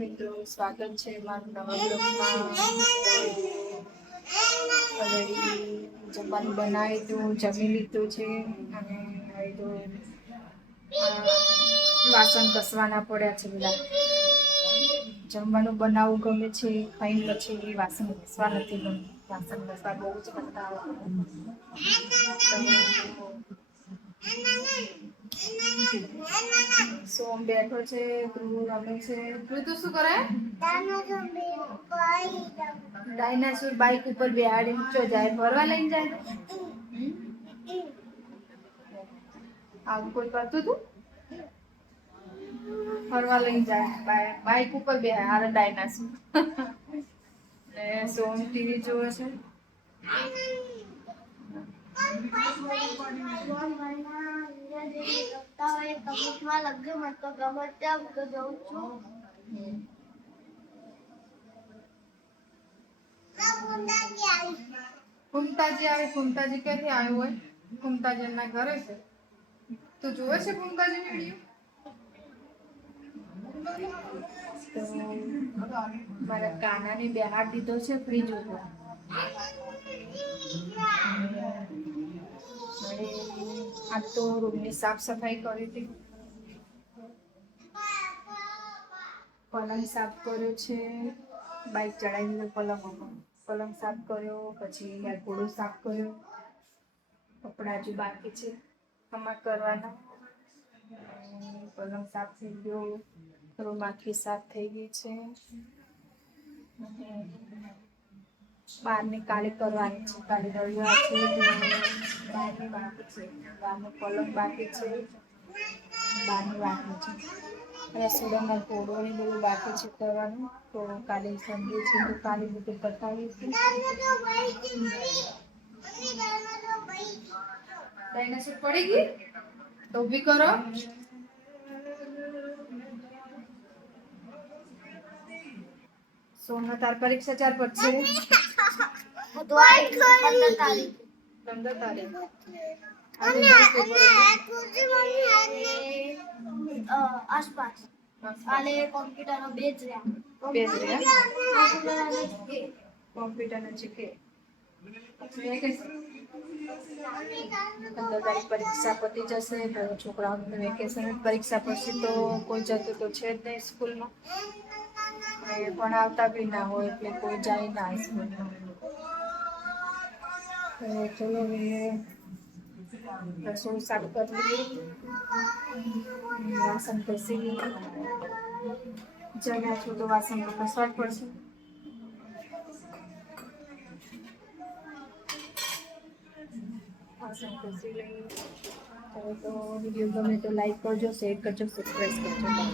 મિત્રો સ્વાગત છે મારું નવા બ્લોગમાં. ઓલરેડી જમવાનું બનાવી હતું, જમી લીધું છે અને હવે તો વાસણ કસવાના પડ્યા છે. બધા જમવાનું બનાવવું ગમે છે, ખાઈને પછી વાસણ ઘસવા નથી ગમતું. વાસણ ઘસવા બહુ જ કંટાળો આવે. સોમ બેઠો છે, ધ્રુવ રમે છે. ધ્રુવ તું શું કરે? ડાયનાસોર બાઈક ઉપર બેહાડીને ચો જાય? ફરવા લઈને જાય? આવું કોઈ કરતું હતું? ફરવા લઈને જાય, બાઈક ઉપર બેહાડે ડાયનાસોર. ને સોમ ટીવી જોવે છે. ફૂમતાજી આવે. ફૂમતાજી ક્યાંથી આવ્યું હોય? ફૂમતાજી એમના ઘરે છે. તું જોવે છે ફૂમતાજી વિડીયો? તો મારા કાનાને બેહાડ દીધો છે ફ્રીજ ઉપર. આ તો રૂમની સાફ સફાઈ કરી હતી. પલંગ સાફ કર્યો છે. બાઈક ચડાવીને પલંગ સાફ કર્યો. પછી ઘોડો સાફ કર્યો. કપડા હજુ બાકી છે આમાં કરવાના. પલંગ સાફ થઈ ગયો. રૂમ આખી સાફ થઈ ગઈ છે. બહારની કાલે કરવાની છે. કાલે રવિવાર છે. બહારની બાકી છે. બહારનો પલંગ બાકી છે. બહારની બાકી છે. રસોડામાં ઘોડો ને બધું બાકી છે કરવાનું. તો કાલે સંડે છે તો કાલે બધું પતાવીશું. ડાયનાસોર પડી ગઈ તો ઊભી કરો. સોમનાથ તાર પરીક્ષા 4 પર છે. 15 તારીખ. આસપાસ કાલે કોમ્પ્યુટર નો બેચ રહ્યા. કોમ્પ્યુટર નો છે. 15 તારીખ પરીક્ષા પતી જશે તો છોકરાઓને વેકેશન પરીક્ષા પડશે તો કોઈ જતું તો છે જ નહીં સ્કૂલમાં. પણ આવતા બી ના હોય એટલે કોઈ જાય ના સ્કૂલમાં. ચલો હવે રસોઈ સાફ કરી લઈએ. વાસણ ઘસી લઈએ. જમ્યા છો તો વાસણ તો ઘસવા જ પડશે. વાસણ ઘસી લઈએ. તો વિડીયો ગમે તો લાઈક કરજો, શેર કરજો, સબસ્ક્રાઈબ કરજો.